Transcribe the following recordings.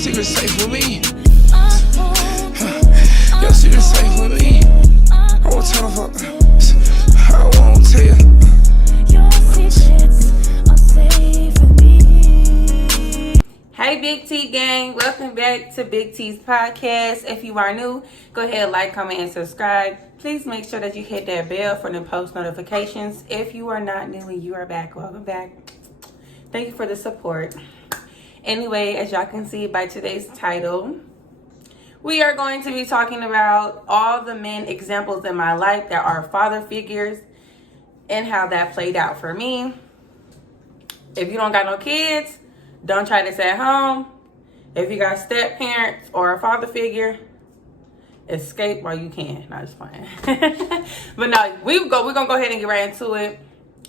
secret safe with me. Your secret safe with me. I won't tell her. I won't tell you. Your secrets are safe with me. Hey Big T gang, welcome back to Big T's podcast. If you are new, go ahead, like, comment, and subscribe. Please make sure that you hit that bell for the post notifications. If you are not new and you are back, welcome back. Thank you for the support. Anyway, as y'all can see by today's title, we are going to be talking about all the men examples in my life that are father figures and how that played out for me. If you don't got no kids, don't try this at home. If you got step parents or a father figure, escape while you can. Not just playing. But no, we're gonna go ahead and get right into it.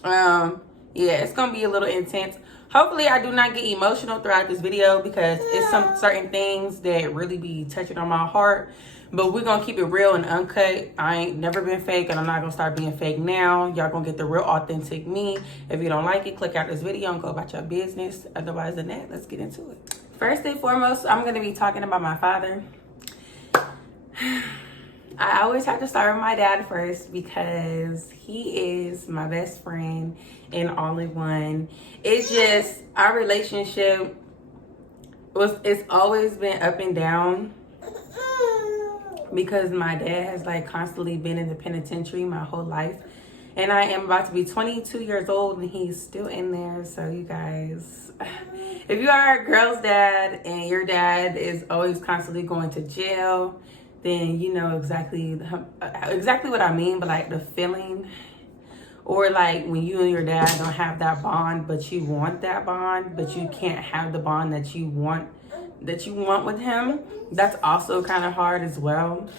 Yeah, it's gonna be a little intense. Hopefully I do not get emotional throughout this video because it's some certain things that really be touching on my heart. But we're gonna keep it real and uncut. I ain't never been fake and I'm not gonna start being fake now. Y'all gonna get the real authentic me. If you don't like it, click out this video and go about your business. Otherwise than that, let's get into it. First and foremost, I'm gonna be talking about my father. I always have to start with my dad first because he is my best friend and all in one. It's just our relationship it's always been up and down because my dad has like constantly been in the penitentiary my whole life. And I am about to be 22 years old and he's still in there. So you guys, if you are a girl's dad and your dad is always constantly going to jail, then you know exactly what I mean. But like the feeling, or like when you and your dad don't have that bond, but you want that bond, but you can't have the bond that you want with him. That's also kind of hard as well.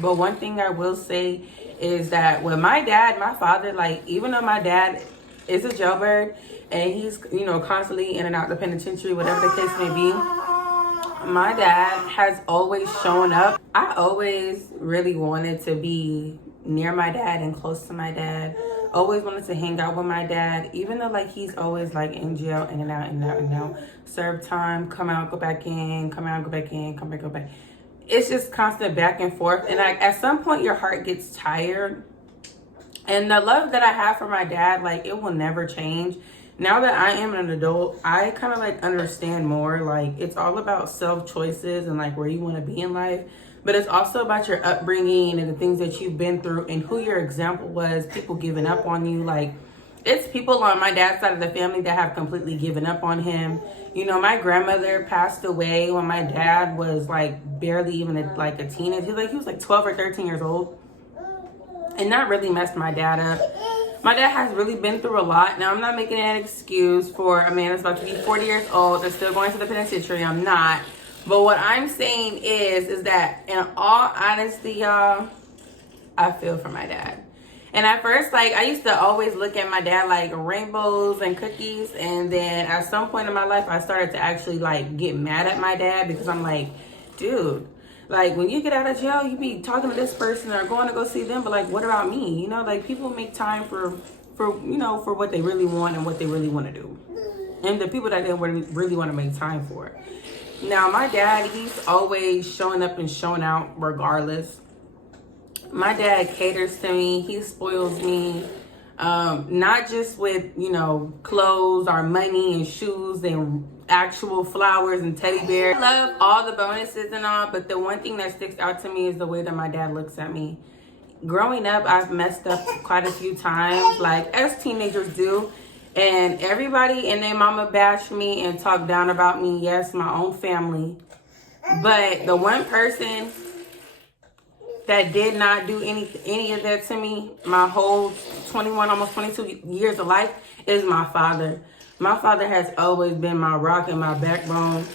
But one thing I will say is that with my dad, my father, like even though my dad is a jailbird and he's, you know, constantly in and out the penitentiary, whatever the case may be, my dad has always shown up. I always really wanted to be near my dad and close to my dad. Always wanted to hang out with my dad, even though like he's always like in jail, in and out, in and out, in and out. Serve time, come out, go back in, come out, go back in, come back, go back. It's just constant back and forth. And like at some point your heart gets tired. And the love that I have for my dad, like it will never change. Now that I am an adult, I kind of like understand more. Like it's all about self choices and like where you want to be in life. But it's also about your upbringing and the things that you've been through and who your example was, people giving up on you. Like it's people on my dad's side of the family that have completely given up on him. You know, my grandmother passed away when my dad was like barely even a teenager. He was like 12 or 13 years old. And that really messed my dad up. My dad has really been through a lot. Now, I'm not making an excuse for a man that's about to be 40 years old that's still going to the penitentiary. I'm not. But what I'm saying is that in all honesty, y'all, I feel for my dad. And at first, like, I used to always look at my dad like rainbows and cookies. And then at some point in my life, I started to actually, like, get mad at my dad because I'm like, dude, like, when you get out of jail, you be talking to this person or going to go see them. But, like, what about me? You know, like, people make time for you know, for what they really want and what they really want to do. And the people that they really want to make time for. Now, my dad, he's always showing up and showing out regardless. My dad caters to me. He spoils me. Not just with, you know, clothes or money and shoes and actual flowers and teddy bears. I love all the bonuses and all, but the one thing that sticks out to me is the way that my dad looks at me. Growing up, I've messed up quite a few times, like as teenagers do. And everybody and their mama bashed me and talked down about me. Yes, my own family. But the one person that did not do any of that to me my whole 21, almost 22 years of life is my father. My father has always been my rock and my backbone.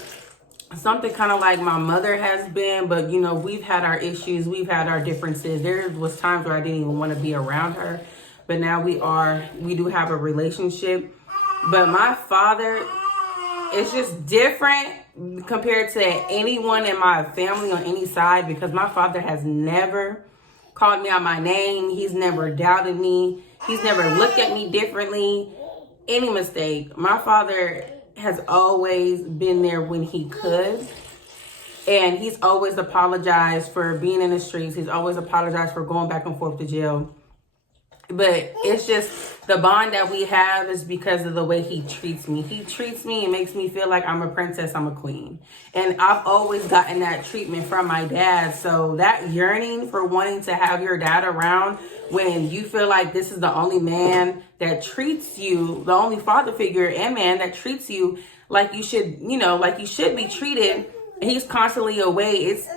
Something kind of like my mother has been, but you know, we've had our issues, we've had our differences. There was times where I didn't even want to be around her. But now we do have a relationship. But my father is just different compared to anyone in my family on any side because my father has never called me out my name. He's never doubted me. He's never looked at me differently. Any mistake. My father has always been there when he could. And he's always apologized for being in the streets. He's always apologized for going back and forth to jail. But it's just the bond that we have is because of the way he treats me. He treats me and makes me feel like I'm a princess, I'm a queen. And I've always gotten that treatment from my dad. So that yearning for wanting to have your dad around when you feel like this is the only man that treats you, the only father figure and man that treats you like you should, you know, like you should be treated. He's constantly away.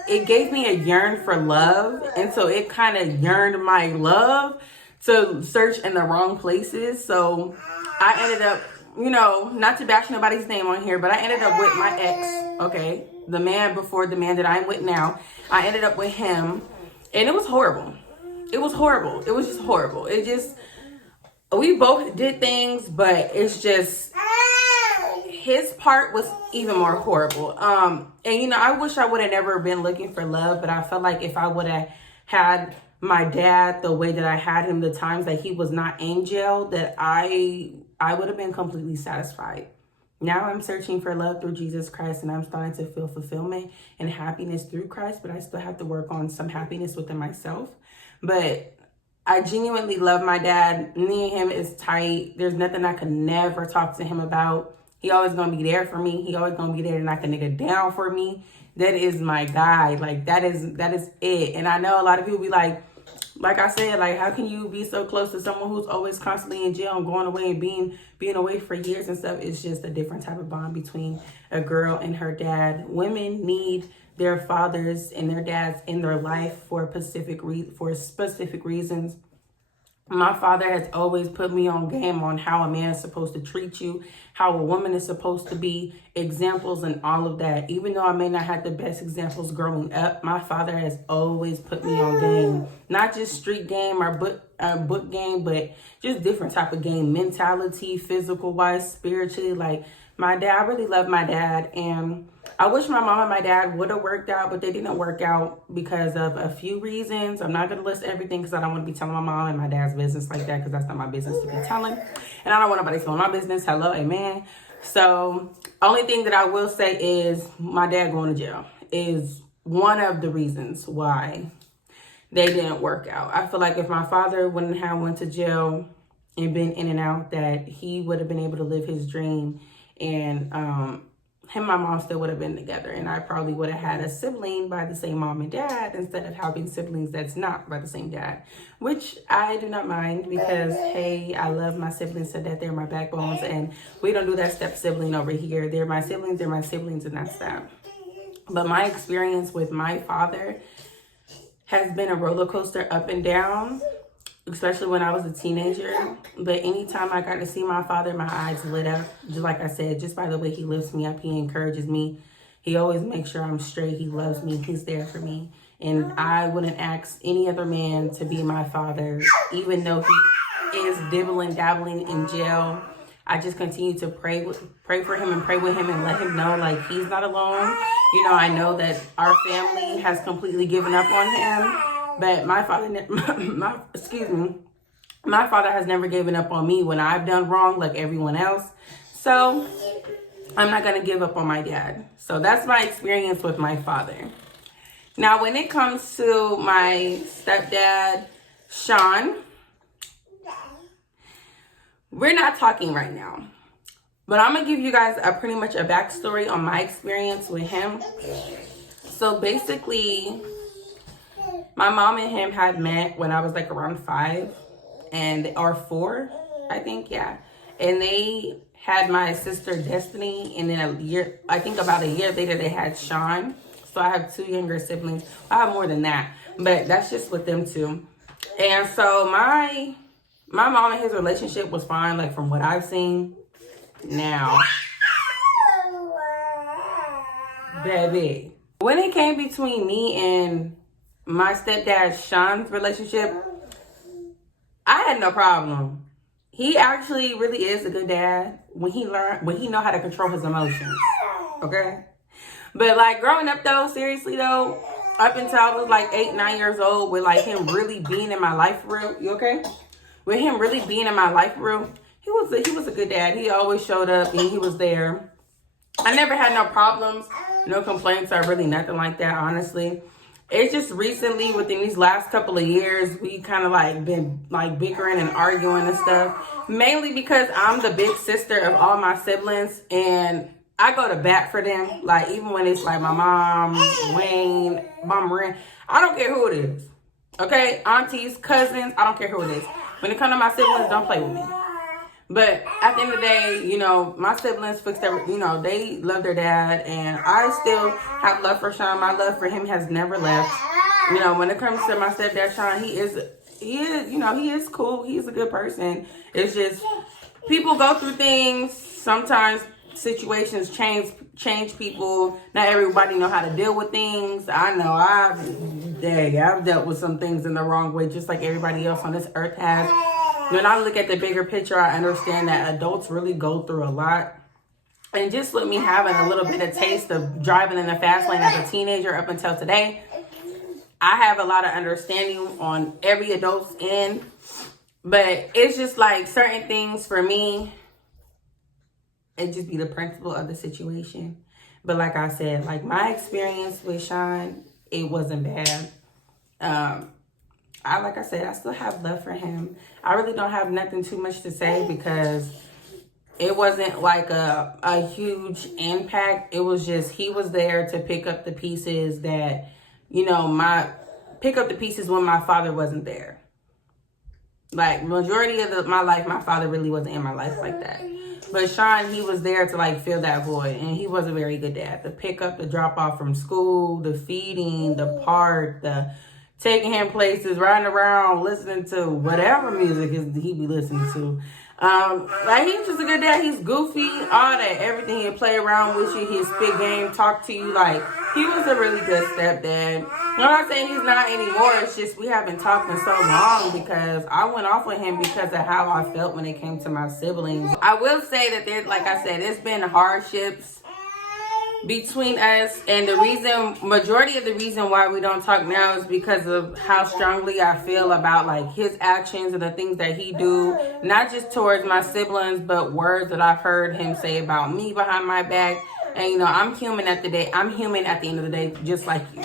It gave me a yearn for love. And so it kind of yearned my love to search in the wrong places. So I ended up, you know, not to bash nobody's name on here, but I ended up with my ex, okay? The man before the man that I'm with now. I ended up with him, and it was horrible. It was horrible. It was just horrible. It just, we both did things, but it's just, his part was even more horrible. And, you know, I wish I would have never been looking for love, but I felt like if I would have had my dad the way that I had him, the times that he was not in jail, that I would have been completely satisfied. Now I'm searching for love through Jesus Christ, and I'm starting to feel fulfillment and happiness through Christ, but I still have to work on some happiness within myself. But I genuinely love my dad. Me and him is tight. There's nothing I could never talk to him about. He always gonna be there for me. He always gonna be there to knock a nigga down for me. That is my guy. Like, that is it. And I know a lot of people be like I said, like, how can you be so close to someone who's always constantly in jail and going away and being away for years and stuff? It's just a different type of bond between a girl and her dad. Women need their fathers and their dads in their life for specific reasons. My father has always put me on game on how a man is supposed to treat you, how a woman is supposed to be, examples and all of that. Even though I may not have the best examples growing up, my father has always put me on game. Not just street game or book game, but just different type of game mentality, physical wise, spiritually. Like, my dad, I really love my dad, and I wish my mom and my dad would have worked out, but they didn't work out because of a few reasons. I'm not going to list everything because I don't want to be telling my mom and my dad's business like that, because that's not my business to be telling. And I don't want nobody telling my business. Hello, amen. So only thing that I will say is my dad going to jail is one of the reasons why they didn't work out. I feel like if my father wouldn't have went to jail and been in and out, that he would have been able to live his dream, and him and my mom still would have been together, and I probably would have had a sibling by the same mom and dad instead of having siblings that's not by the same dad, which I do not mind, because hey, I love my siblings so that they're my backbones, and we don't do that step sibling over here. They're my siblings, and that's that. But my experience with my father has been a roller coaster, up and down, especially when I was a teenager. But anytime I got to see my father, my eyes lit up. Just like I said, just by the way he lifts me up, he encourages me. He always makes sure I'm straight. He loves me. He's there for me. And I wouldn't ask any other man to be my father, even though he is dibbling, dabbling in jail. I just continue to pray for him and pray with him and let him know, like, he's not alone. You know, I know that our family has completely given up on him. But my father, my father has never given up on me when I've done wrong like everyone else. So I'm not going to give up on my dad. So that's my experience with my father. Now, when it comes to my stepdad, Sean, we're not talking right now. But I'm going to give you guys pretty much a backstory on my experience with him. So basically, my mom and him had met when I was like around 5 or 4, I think, yeah. And they had my sister Destiny, and then about a year later, they had Sean. So I have 2 younger siblings. I have more than that, but that's just with them two. And so my mom and his relationship was fine, like from what I've seen. Now, baby, when it came between me and my stepdad Sean's relationship, I had no problem. He actually really is a good dad when he know how to control his emotions. Okay? But like growing up though, seriously though, up until I was like 8, 9 years old, with like him really being in my life for real, you okay? With him really being in my life for real, he was a good dad. He always showed up and he was there. I never had no problems No complaints are really nothing like that, honestly. It's just recently, within these last couple of years, we kind of like been like bickering and arguing and stuff. Mainly because I'm the big sister of all my siblings, and I go to bat for them. Like, even when it's like my mom, Wayne, Mama Ren, I don't care who it is. Okay? Aunties, cousins, I don't care who it is. When it comes to my siblings, don't play with me. But at the end of the day, you know, my siblings fixed their, you know, they love their dad, and I still have love for Sean. My love for him has never left. You know, when it comes to my stepdad, Sean, he is, you know, he is cool. He's a good person. It's just, people go through things. Sometimes situations change people. Not everybody know how to deal with things. I know I've dealt with some things in the wrong way, just like everybody else on this earth has. When I look at the bigger picture, I understand that adults really go through a lot. And just with me having a little bit of taste of driving in the fast lane as a teenager up until today, I have a lot of understanding on every adult's end. But it's just like certain things for me, it just be the principle of the situation. But like I said, like my experience with Sean, it wasn't bad. Like I said, I still have love for him. I really don't have nothing too much to say because it wasn't like a huge impact. It was just, he was there to pick up the pieces that, you know, pick up the pieces when my father wasn't there. Like, majority of my life, my father really wasn't in my life like that. But Sean, he was there to like fill that void, and he was a very good dad. The pick up, the drop off from school, the feeding, the park, the taking him places, riding around, listening to whatever music he be listening to. Like, he's just a good dad. He's goofy, all that, everything. He'll play around with you, he'll spit game, talk to you. Like, he was a really good stepdad. I'm not saying he's not anymore. It's just we haven't talked in so long because I went off with him because of how I felt when it came to my siblings. I will say that there's, like I said, it's been hardships between us, and majority of the reason why we don't talk now is because of how strongly I feel about like his actions and the things that he do, not just towards my siblings, but words that I've heard him say about me behind my back. And you know, I'm human at the end of the day, just like you.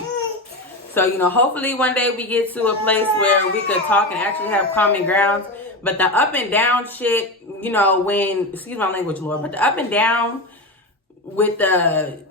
So, you know, hopefully one day we get to a place where we could talk and actually have common grounds. But the up and down shit, you know, excuse my language, Lord, but the up and down with the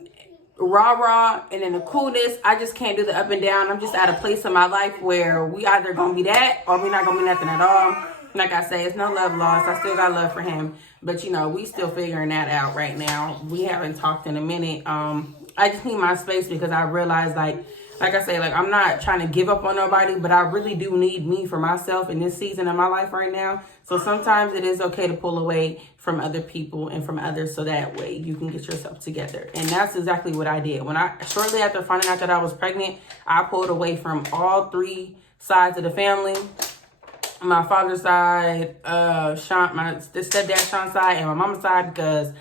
rah-rah and then the coolness, I just can't do the up and down. I'm just at a place in my life where we either gonna be that or we not gonna be nothing at all. Like I say, it's no love lost. I still got love for him. But, you know, we still figuring that out right now. We haven't talked in a minute. I just need my space because I realize, like I say, like, I'm not trying to give up on nobody, but I really do need me for myself in this season of my life right now. So sometimes it is okay to pull away from other people and from others so that way you can get yourself together. And that's exactly what I did. Shortly after finding out that I was pregnant, I pulled away from all three sides of the family. My father's side, the stepdad Sean's side, and my mama's side, because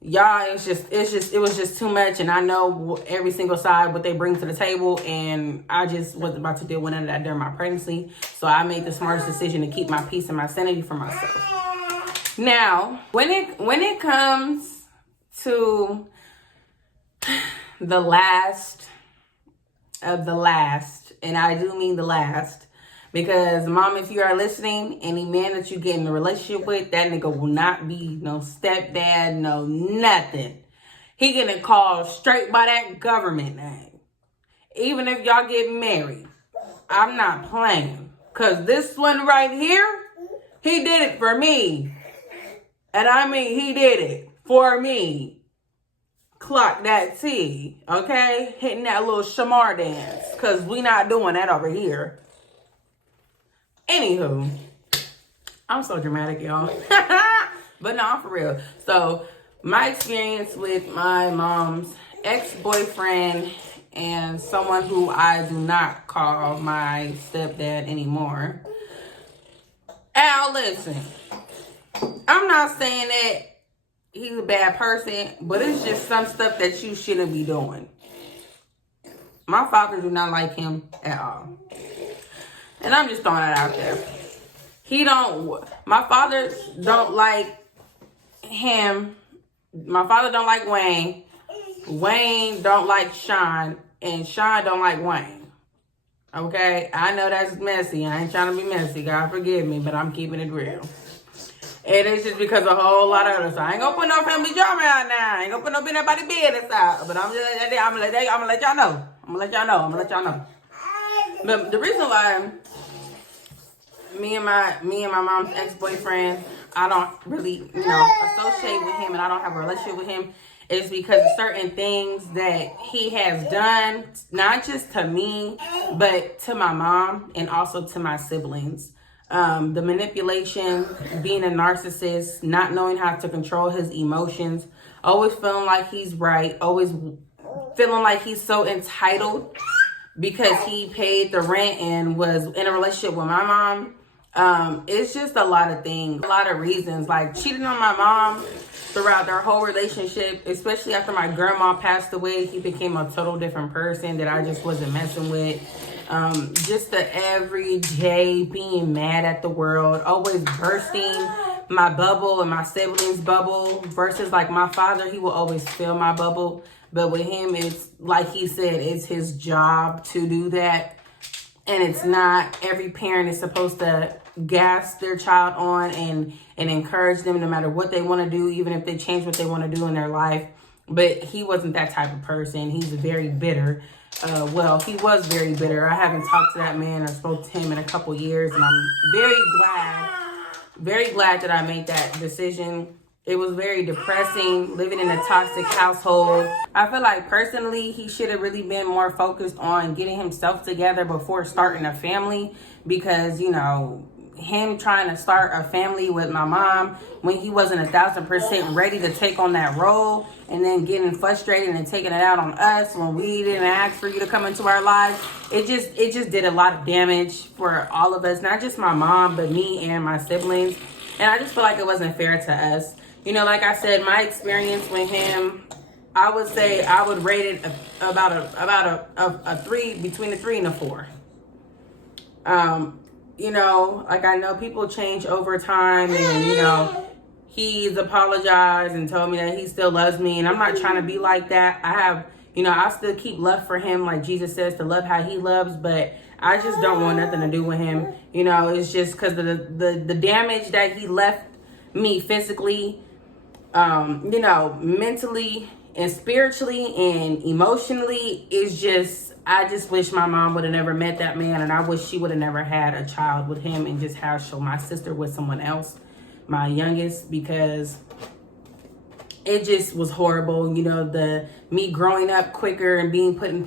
y'all, it was just too much, and I know every single side what they bring to the table, and I just wasn't about to deal with none of that during my pregnancy. So I made the smartest decision to keep my peace and my sanity for myself. Now, when it comes to the last of the last, and I do mean the last, because, Mom, if you are listening, any man that you get in a relationship with, that nigga will not be no stepdad, no nothing. He getting called straight by that government name. Even if y'all get married, I'm not playing. Because this one right here, he did it for me. And I mean, he did it for me. Clock that T, okay? Hitting that little shamar dance. Because we not doing that over here. Anywho, I'm so dramatic, y'all. But no, I'm for real. So, my experience with my mom's ex-boyfriend and someone who I do not call my stepdad anymore. Al, listen. I'm not saying that he's a bad person, but it's just some stuff that you shouldn't be doing. My father do not like him at all. And I'm just throwing that out there. My father don't like him. My father don't like Wayne. Wayne don't like Sean, and Sean don't like Wayne. Okay? I know that's messy. I ain't trying to be messy. God forgive me, but I'm keeping it real. And it's just because a whole lot of others. So I ain't gonna put no family drama out now. I ain't gonna put no anybody business out. But I'm gonna let y'all know. I'm gonna let y'all know. But the reason why me and my mom's ex-boyfriend, I don't really, associate with him, and I don't have a relationship with him, is because of certain things that he has done, not just to me, but to my mom and also to my siblings. The manipulation, being a narcissist, not knowing how to control his emotions, always feeling like he's right, always feeling like he's so entitled because he paid the rent and was in a relationship with my mom. It's just a lot of things, a lot of reasons, like cheating on my mom throughout their whole relationship, especially after my grandma passed away. He became a total different person that I just wasn't messing with. Just the everyday being mad at the world, always bursting my bubble and my siblings' bubble, versus like my father, he will always fill my bubble. But with him, it's like he said, it's his job to do that. And it's not. Every parent is supposed to gas their child on and encourage them no matter what they want to do, even if they change what they want to do in their life. But he wasn't that type of person. He's very bitter. He was very bitter. I haven't talked to that man or spoke to him in a couple years, and I'm very glad that I made that decision. It was very depressing living in a toxic household. I feel like personally, he should have really been more focused on getting himself together before starting a family, because, him trying to start a family with my mom when he wasn't 1,000% ready to take on that role, and then getting frustrated and taking it out on us when we didn't ask for you to come into our lives. It just did a lot of damage for all of us, not just my mom, but me and my siblings. And I just feel like it wasn't fair to us. Like I said, my experience with him, I would say I would rate it about a 3, between a 3 and a 4. Like I know people change over time, and he's apologized and told me that he still loves me, and I'm not trying to be like that. I have, I still keep love for him, like Jesus says, to love how he loves, but I just don't want nothing to do with him. It's just because of the damage that he left me physically, mentally and spiritually and emotionally. I just wish my mom would have never met that man, and I wish she would have never had a child with him and just show my sister with someone else, my youngest, because it just was horrible. Me growing up quicker and being put in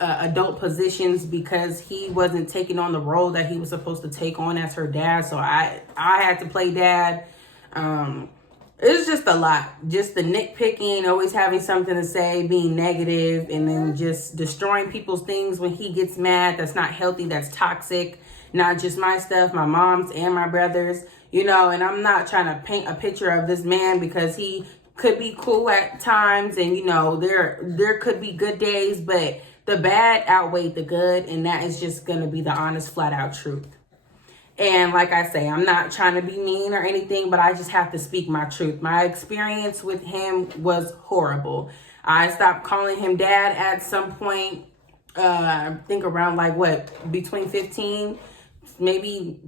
adult positions because he wasn't taking on the role that he was supposed to take on as her dad. So I had to play dad. It was just a lot. Just the nitpicking, always having something to say, being negative, and then just destroying people's things when he gets mad. That's not healthy. That's toxic. Not just my stuff, my mom's and my brother's. And I'm not trying to paint a picture of this man, because he could be cool at times, and there could be good days, but the bad outweighed the good, and that is just going to be the honest, flat out truth. And like I say, I'm not trying to be mean or anything, but I just have to speak my truth. My experience with him was horrible. I stopped calling him dad at some point, I think around between 15,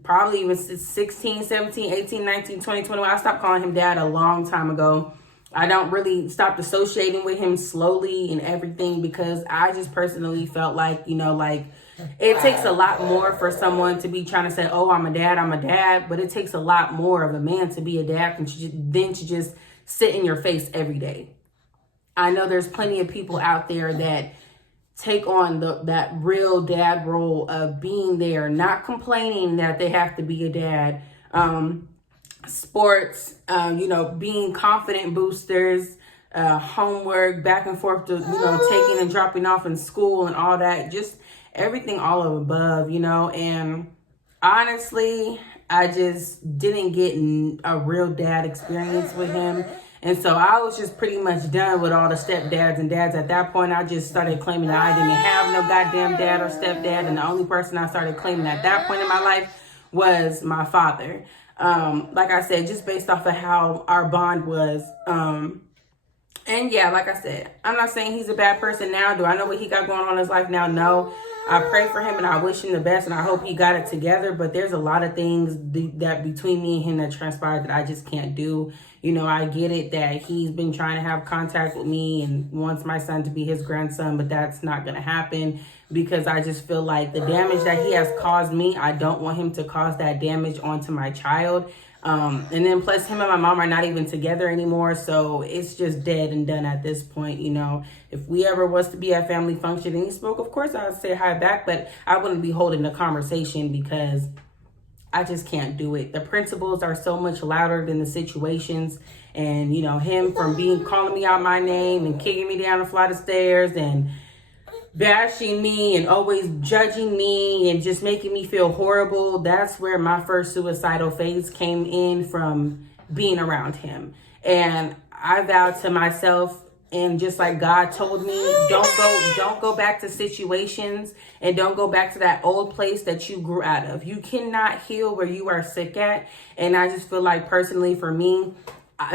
probably even 16, 17, 18, 19, 20, 21. I stopped calling him dad a long time ago. I don't really stopped associating with him slowly and everything, because I just personally felt like, it takes a lot more for someone to be trying to say, oh, I'm a dad, but it takes a lot more of a man to be a dad than to just sit in your face every day. I know there's plenty of people out there that take on that real dad role of being there, not complaining that they have to be a dad. Sports, being confident boosters, homework, back and forth to, taking and dropping off in school and all that, just everything all of above, and honestly, I just didn't get a real dad experience with him. And so I was just pretty much done with all the stepdads and dads. At that point, I just started claiming that I didn't have no goddamn dad or stepdad. And the only person I started claiming at that point in my life was my father. Like I said, just based off of how our bond was, And yeah, like I said, I'm not saying he's a bad person now. Do I know what he got going on in his life now? No. I pray for him and I wish him the best and I hope he got it together. But there's a lot of things that between me and him that transpired that I just can't do. You know, I get it that he's been trying to have contact with me and wants my son to be his grandson, but that's not going to happen because I just feel like the damage that he has caused me, I don't want him to cause that damage onto my child. And then plus him and my mom are not even together anymore. So it's just dead and done at this point. You know, if we ever was to be at family function and he spoke, of course I would say hi back, but I wouldn't be holding the conversation because I just can't do it. The principles are so much louder than the situations. And, you know, him from calling me out my name and kicking me down a flight of stairs and bashing me and always judging me and just making me feel horrible. That's where my first suicidal phase came in, from being around him. And I vowed to myself, and just like God told me, don't go back to situations and don't go back to that old place that you grew out of. You cannot heal where you are sick at. And I just feel like personally for me,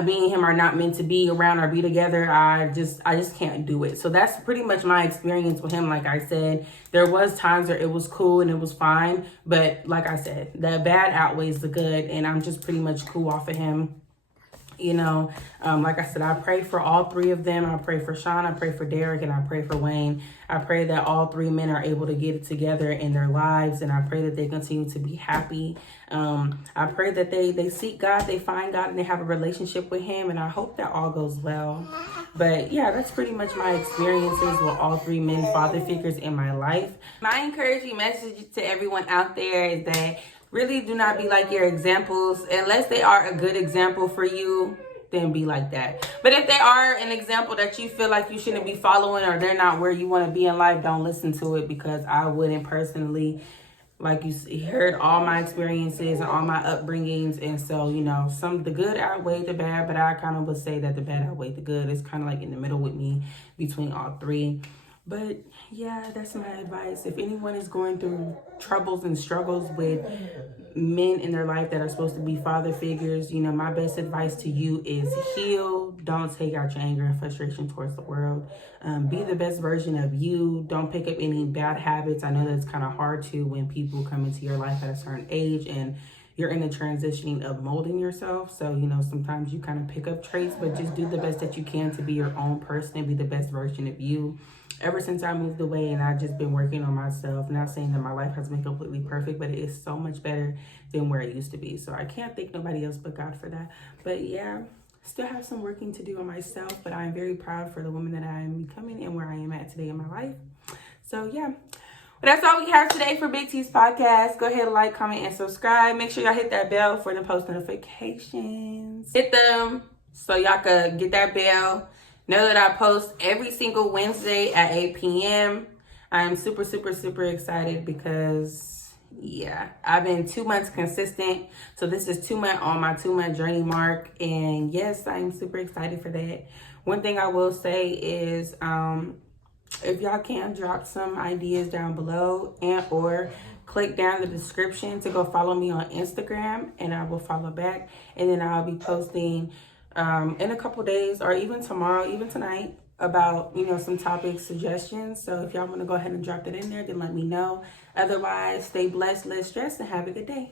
me and him are not meant to be around or be together. I just can't do it. So that's pretty much my experience with him. Like I said, there was times where it was cool and it was fine. But like I said, the bad outweighs the good. And I'm just pretty much cool off of him. You know, like I said, I pray for all three of them. I pray for Sean, I pray for Derek, and I pray for Wayne. I pray that all three men are able to get it together in their lives, and I pray that they continue to be happy. I pray that they seek God, they find God, and they have a relationship with him, and I hope that all goes well. But yeah, that's pretty much my experiences with all three men father figures in my life. My encouraging message to everyone out there is that really do not be like your examples. Unless they are a good example for you, then be like that. But if they are an example that you feel like you shouldn't be following, or they're not where you want to be in life, don't listen to it, because I wouldn't personally. Like you heard all my experiences and all my upbringings. And so, you know, the good outweighed the bad, but I kind of would say that the bad outweighed the good. It's kind of like in the middle with me between all three. But yeah, that's my advice. If anyone is going through troubles and struggles with men in their life that are supposed to be father figures, you know, my best advice to you is heal. Don't take out your anger and frustration towards the world. Be the best version of you. Don't pick up any bad habits. I know that's kind of hard to when people come into your life at a certain age and you're in the transitioning of molding yourself. So, you know, sometimes you kind of pick up traits, but just do the best that you can to be your own person and be the best version of you. Ever since I moved away and I've just been working on myself, not saying that my life has been completely perfect, but it is so much better than where it used to be. So I can't thank nobody else but God for that. But yeah, still have some working to do on myself, but I'm very proud for the woman that I am becoming and where I am at today in my life. So yeah. Well, that's all we have today for Big T's podcast. Go ahead, like, comment, and subscribe. Make sure y'all hit that bell for the post notifications. Hit them so y'all can get that bell. Know that I post every single Wednesday at 8 p.m. I'm super, super, super excited because, yeah, I've been 2 months consistent. So this is on my 2-month journey mark. And yes, I'm super excited for that. One thing I will say is, if y'all can drop some ideas down below or click down the description to go follow me on Instagram, and I will follow back. And then I'll be posting in a couple days, or even tomorrow, even tonight, about, you know, some topic suggestions. So if y'all want to go ahead and drop that in there, then let me know. Otherwise, stay blessed, less stressed, and have a good day.